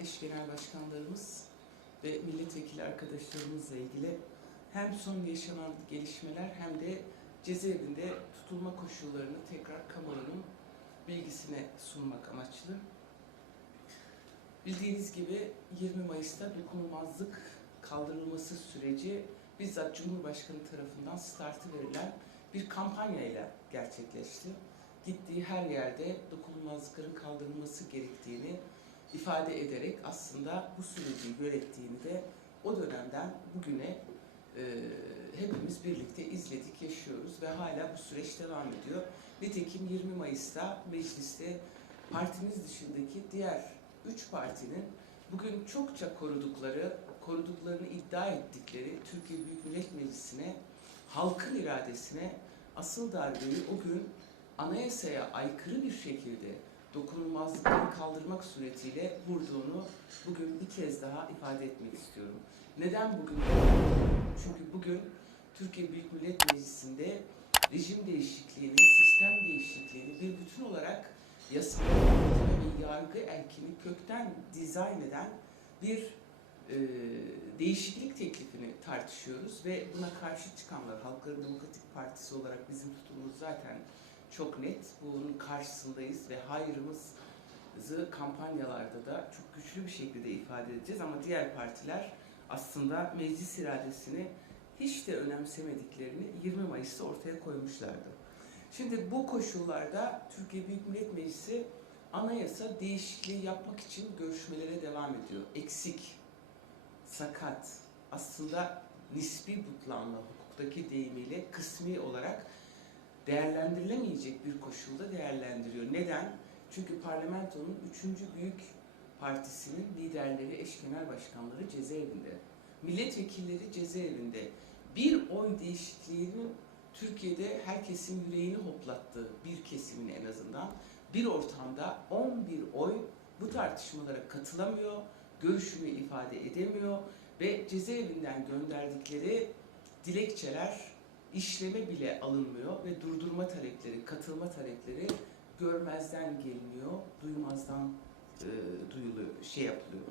eş genel başkanlarımız ve milletvekili arkadaşlarımızla ilgili hem son yaşanan gelişmeler hem de cezaevinde tutulma koşullarını tekrar kamuoyunun bilgisine sunmak amaçlı. Bildiğiniz gibi 20 Mayıs'ta dokunulmazlık kaldırılması süreci bizzat Cumhurbaşkanı tarafından startı verilen bir kampanyayla gerçekleşti. Gittiği her yerde dokunulmazlıkların kaldırılması gerektiğini ifade ederek aslında bu süreci yönettiğini de o dönemden bugüne e, hepimiz birlikte izledik, yaşıyoruz ve hala bu süreç devam ediyor. Nitekim 20 Mayıs'ta mecliste partimiz dışındaki diğer üç partinin bugün çokça korudukları, koruduklarını iddia ettikleri Türkiye Büyük Millet Meclisi'ne, halkın iradesine asıl darbeyi o gün anayasaya aykırı bir şekilde dokunulmazlıkları kaldırmak suretiyle vurduğunu bugün bir kez daha ifade etmek istiyorum. Neden bugün? Çünkü bugün Türkiye Büyük Millet Meclisi'nde rejim değişikliğini, sistem değişikliğini bir bütün olarak yasal ve yargı erkini kökten dizayn eden bir e, değişiklik teklifini tartışıyoruz ve buna karşı çıkanlar Halkların Demokratik Partisi olarak bizim tutumumuz zaten çok net. Bunun karşısındayız ve hayrımızı kampanyalarda da çok güçlü bir şekilde ifade edeceğiz ama diğer partiler aslında meclis iradesini hiç de önemsemediklerini 20 Mayıs'ta ortaya koymuşlardı. Şimdi bu koşullarda Türkiye Büyük Millet Meclisi anayasa değişikliği yapmak için görüşmelere devam ediyor. Eksik, sakat, aslında nispi butlanma hukuktaki deyimiyle kısmi olarak değerlendirilemeyecek bir koşulda değerlendiriyor. Neden? Çünkü parlamentonun üçüncü büyük partisinin liderleri, eş genel başkanları cezaevinde. Milletvekilleri cezaevinde. Bir oy değişikliğinin Türkiye'de herkesin yüreğini hoplattığı bir kesimin en azından bir ortamda 11 oy bu tartışmalara katılamıyor, görüşünü ifade edemiyor ve cezaevinden gönderdikleri dilekçeler işleme bile alınmıyor ve durdurma talepleri, katılma talepleri görmezden geliniyor, duymazdan e, duyuluyor, şey yapılıyor,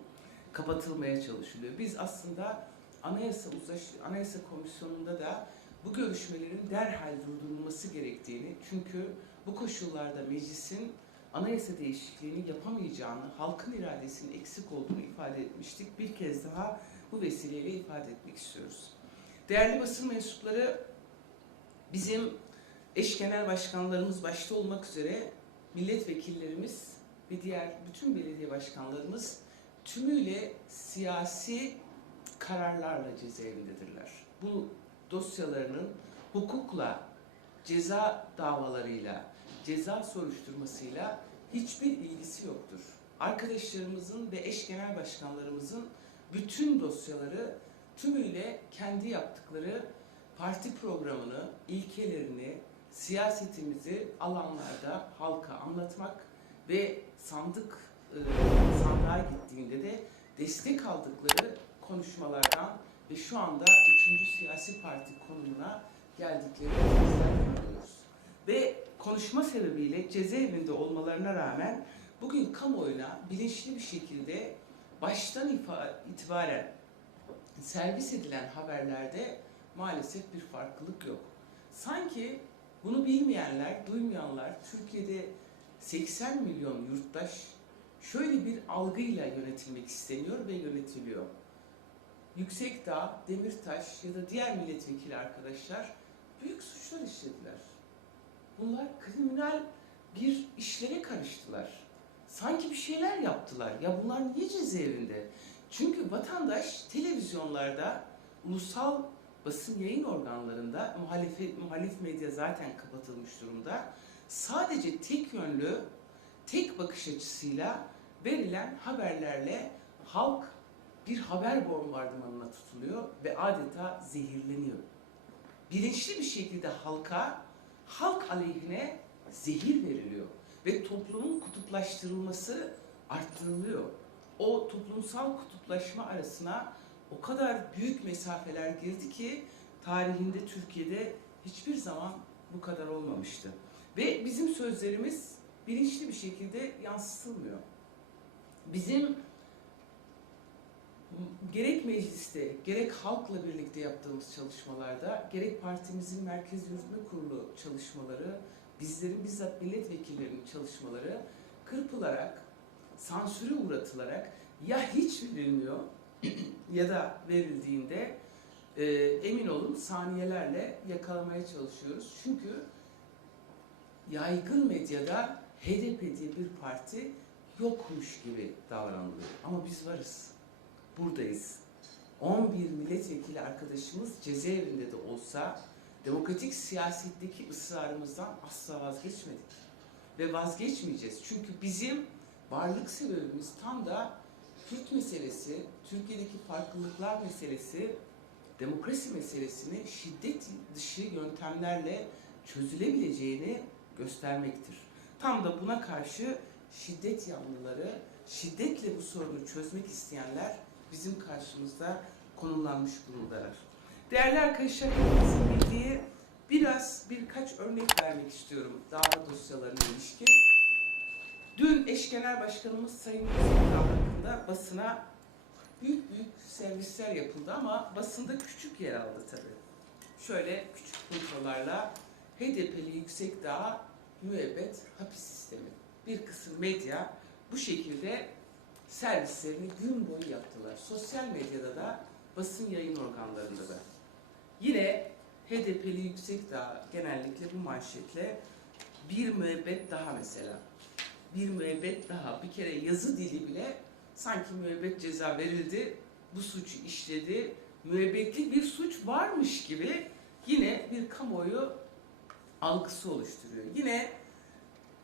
kapatılmaya çalışılıyor. Biz aslında Anayasa Uzaş, Anayasa Komisyonu'nda da bu görüşmelerin derhal durdurulması gerektiğini, çünkü bu koşullarda meclisin anayasa değişikliğini yapamayacağını, halkın iradesinin eksik olduğunu ifade etmiştik. Bir kez daha bu vesileyle ifade etmek istiyoruz. Değerli basın mensupları, bizim eş genel başkanlarımız başta olmak üzere milletvekillerimiz ve diğer bütün belediye başkanlarımız tümüyle siyasi kararlarla cezaevindedirler. Bu dosyalarının hukukla, ceza davalarıyla, ceza soruşturmasıyla hiçbir ilgisi yoktur. Arkadaşlarımızın ve eş genel başkanlarımızın bütün dosyaları tümüyle kendi yaptıkları parti programını, ilkelerini, siyasetimizi alanlarda halka anlatmak ve sandık e, sandığa gittiğinde de destek aldıkları konuşmalardan ve şu anda üçüncü siyasi parti konumuna geldikleri görüyoruz. Ve konuşma sebebiyle cezaevinde olmalarına rağmen bugün kamuoyuna bilinçli bir şekilde baştan itibaren servis edilen haberlerde maalesef bir farklılık yok. Sanki bunu bilmeyenler, duymayanlar, Türkiye'de 80 milyon yurttaş şöyle bir algıyla yönetilmek isteniyor ve yönetiliyor. Yüksekdağ, Demirtaş ya da diğer milletvekili arkadaşlar büyük suçlar işlediler. Bunlar kriminal bir işlere karıştılar. Sanki bir şeyler yaptılar. Ya bunlar niye cezaevinde? Çünkü vatandaş televizyonlarda, ulusal basın yayın organlarında, muhalif, muhalif medya zaten kapatılmış durumda. Sadece tek yönlü, tek bakış açısıyla verilen haberlerle halk bir haber bombardımanına tutuluyor ve adeta zehirleniyor. Bilinçli bir şekilde halka, halk aleyhine zehir veriliyor ve toplumun kutuplaştırılması arttırılıyor. O toplumsal kutuplaşma arasına o kadar büyük mesafeler girdi ki tarihinde Türkiye'de hiçbir zaman bu kadar olmamıştı. Ve bizim sözlerimiz bilinçli bir şekilde yansıtılmıyor. Bizim gerek mecliste, gerek halkla birlikte yaptığımız çalışmalarda, gerek partimizin Merkez Yürütme Kurulu çalışmaları, bizlerin bizzat milletvekillerinin çalışmaları kırpılarak, sansüre uğratılarak ya hiç verilmiyor ya da verildiğinde e, emin olun saniyelerle yakalamaya çalışıyoruz. Çünkü yaygın medyada HDP diye bir parti yokmuş gibi davranılıyor. Ama biz varız. Buradayız. 11 milletvekili arkadaşımız cezaevinde de olsa demokratik siyasetteki ısrarımızdan asla vazgeçmedik. Ve vazgeçmeyeceğiz. Çünkü bizim varlık sebebimiz tam da Kürt meselesi, Türkiye'deki farklılıklar meselesi, demokrasi meselesini şiddet dışı yöntemlerle çözülebileceğini göstermektir. Tam da buna karşı şiddet yanlıları, şiddetle bu sorunu çözmek isteyenler bizim karşımızda konumlanmış durumdalar. Değerli arkadaşlar, hepimizin bildiği biraz birkaç örnek vermek istiyorum dava dosyalarına ilişkin. Dün eş genel başkanımız Sayın hakkında basına büyük büyük servisler yapıldı ama basında küçük yer aldı tabii. Şöyle küçük puntolarla HDP'li Yüksekdağ müebbet hapis sistemi. Bir kısım medya bu şekilde servislerini gün boyu yaptılar. Sosyal medyada da basın yayın organlarında da. Yine HDP'li Yüksekdağ genellikle bu manşetle bir müebbet daha mesela. Bir müebbet daha. Bir kere yazı dili bile sanki müebbet ceza verildi, bu suçu işledi, müebbetli bir suç varmış gibi yine bir kamuoyu algısı oluşturuyor. Yine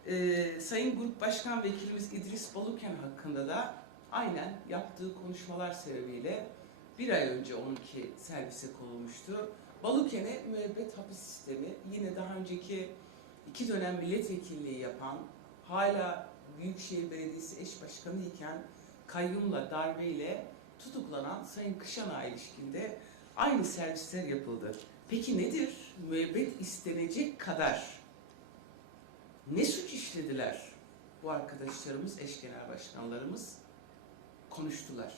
e, Sayın Grup Başkan Vekilimiz İdris Baluken hakkında da aynen yaptığı konuşmalar sebebiyle bir ay önce onunki servise konulmuştu. Baluken'e müebbet hapis sistemi yine daha önceki iki dönem milletvekilliği yapan hala Büyükşehir Belediyesi eş başkanı iken kayyumla darbeyle tutuklanan Sayın Kışan'a ilişkinde aynı servisler yapıldı. Peki nedir? Müebbet istenecek kadar ne suç işlediler bu arkadaşlarımız, eş genel başkanlarımız? Konuştular.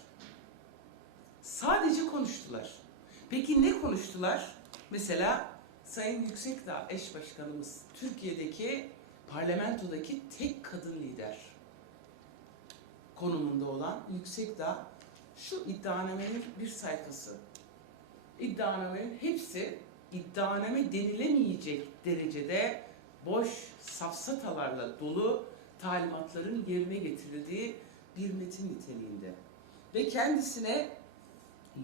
Sadece konuştular. Peki ne konuştular? Mesela Sayın Yüksekdağ eş başkanımız Türkiye'deki parlamentodaki tek kadın lider konumunda olan Yüksekdağ şu iddianamenin bir sayfası. İddianamenin hepsi iddianame denilemeyecek derecede boş safsatalarla dolu talimatların yerine getirildiği bir metin niteliğinde. Ve kendisine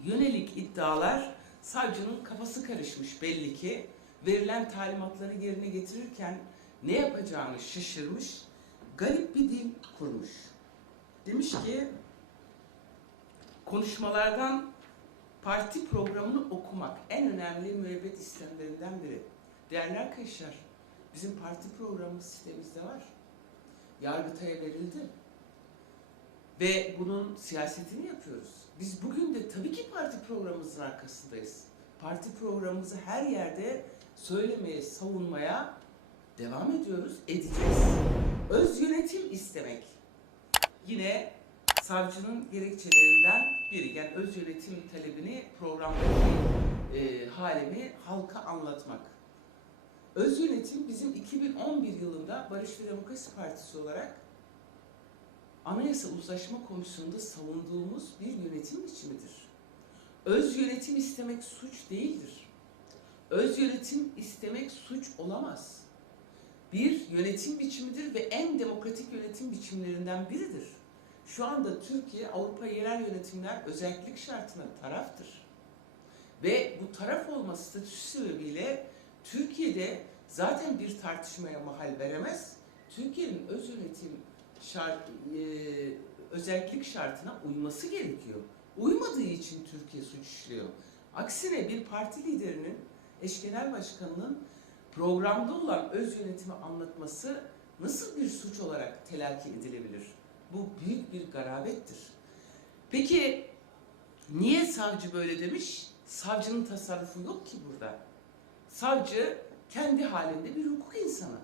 yönelik iddialar savcının kafası karışmış belli ki. Verilen talimatları yerine getirirken ne yapacağını şaşırmış, garip bir dil kurmuş. Demiş ki konuşmalardan parti programını okumak en önemli müebbet istemlerinden biri. Değerli arkadaşlar, bizim parti programımız sitemizde var. Yargıtay'a verildi. Ve bunun siyasetini yapıyoruz. Biz bugün de tabii ki parti programımızın arkasındayız. Parti programımızı her yerde söylemeye, savunmaya devam ediyoruz, edeceğiz. Öz yönetim istemek. Yine savcının gerekçelerinden biri. Yani öz yönetim talebini programdaki e, halini halka anlatmak. Öz yönetim bizim 2011 yılında Barış ve Demokrasi Partisi olarak Anayasa Uzlaşma Komisyonu'nda savunduğumuz bir yönetim biçimidir. Öz yönetim istemek suç değildir. Öz yönetim istemek suç olamaz. Bir yönetim biçimidir ve en demokratik yönetim biçimlerinden biridir. Şu anda Türkiye Avrupa Yerel Yönetimler özellik şartına taraftır. Ve bu taraf olma statüsü sebebiyle Türkiye'de zaten bir tartışmaya mahal veremez. Türkiye'nin öz yönetim şart, e, özellik şartına uyması gerekiyor. Uymadığı için Türkiye suç işliyor. Aksine bir parti liderinin, eş genel başkanının programda olan öz yönetimi anlatması nasıl bir suç olarak telakki edilebilir? Bu büyük bir garabettir. Peki niye savcı böyle demiş? Savcının tasarrufu yok ki burada. Savcı kendi halinde bir hukuk insanı.